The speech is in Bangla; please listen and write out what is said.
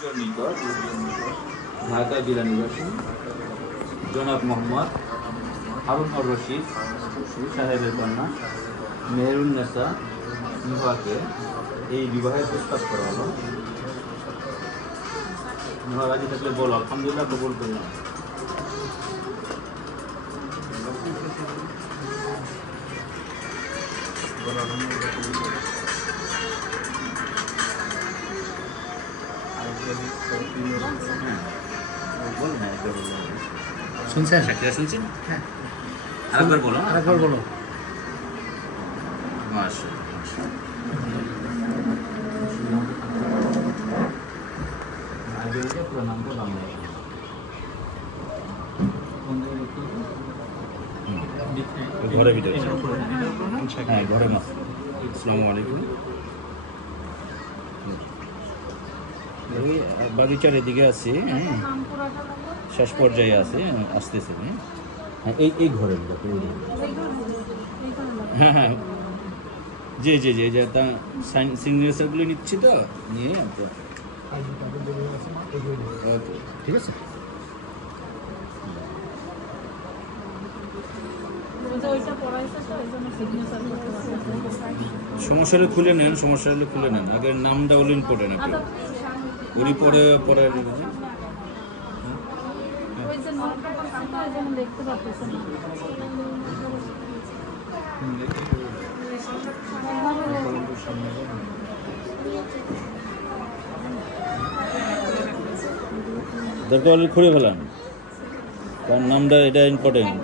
দুজন নিকট ঢাকা জেলা নিবাসী জনাব মোহাম্মদ হারুন আর রশিদ, সাহেবের কন্যা মেহরুন নেসা নুহাকে এই বিবাহের প্রস্তাব করা হলো। নুহা রাজি থাকলে বল, আলহামদুলিল্লাহ কবুল করলাম। বল শুনছেন? সাক্ষীরা শুনছেন হ্যাঁ। আরেকবার বলো। আরেকবার বলো। মাশাআল্লাহ ঘরের ভিতরে হ্যাঁ ঘরে মাছ আসসালামু আলাইকুম। বাগিচার এদিকে আছি শেষ পর্যায়ে আছে, আসতেছে হ্যাঁ এই এই ঘরের ঘরের। হ্যাঁ হ্যাঁ। জি জি জি যে তা সিগনেচারগুলো নিচ্ছি তো, নিয়ে ওকে। ঠিক আছে? সমস্যা হলে খুলে নেন সমস্যা হলে খুলে নেন। আগে নামটা হলো ইম্পর্টেন্ট আপনি উনি পরে পরে দরকার খুঁড়ে ফেলান। তার নামটা এটা ইম্পর্টেন্ট